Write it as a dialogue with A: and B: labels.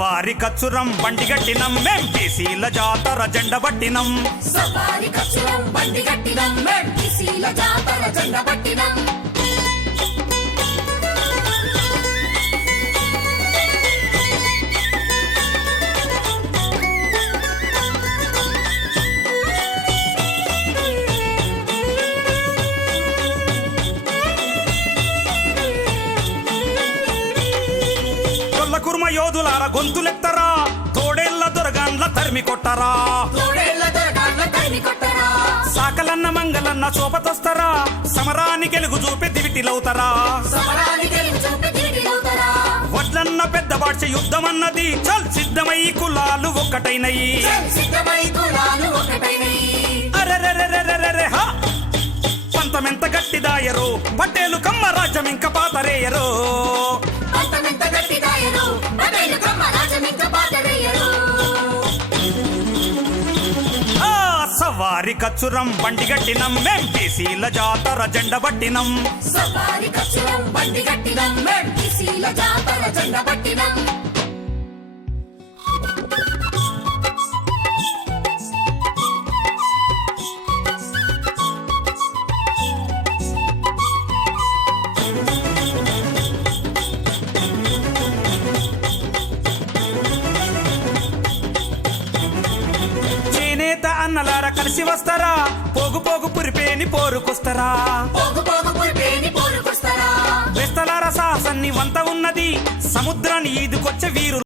A: సవారి కచ్చురం బండి గట్టినం. మేం టీసీల జాతర జెండ పట్టినం.
B: సవారి కచ్చురం బండి గట్టినం. మేం టీసీల జాతర జెండ పట్టినం.
A: కుర్మ యోధులార గొంతులెత్తరా. తోడేళ్ళ దొరగాన్ల తరిమి కొట్టరా. సాకలన్న మంగళన్న చూపతొస్తరా. సమరాని గెలుగు చూపి దివిటిలవుతరా. వడ్లన్న పెద్ద బాడ్చ యుద్ధమన్నది చల్ సిద్ధమై కులాలు ఒక్కటైనయి! పంతమెంత గట్టిదాయరు పట్టేలు కమ్మ రాజ్యం ఇంక పాతరేయరు. సఫారి కచ్చురం బండి గట్టినం మేం బీసీల జాతర జెండ బట్టినం
B: సఫారి కచ్చురం బండి గట్టినం బీసీల జాతర
A: అన్నలార కలిసి వస్తారా?
B: పోగు పోగు పురిపేని పోరుకొస్తారా?
A: బెస్తలార సాహసాన్ని వంత ఉన్నది. సముద్రాన్ని ఈదుకొచ్చే వీరు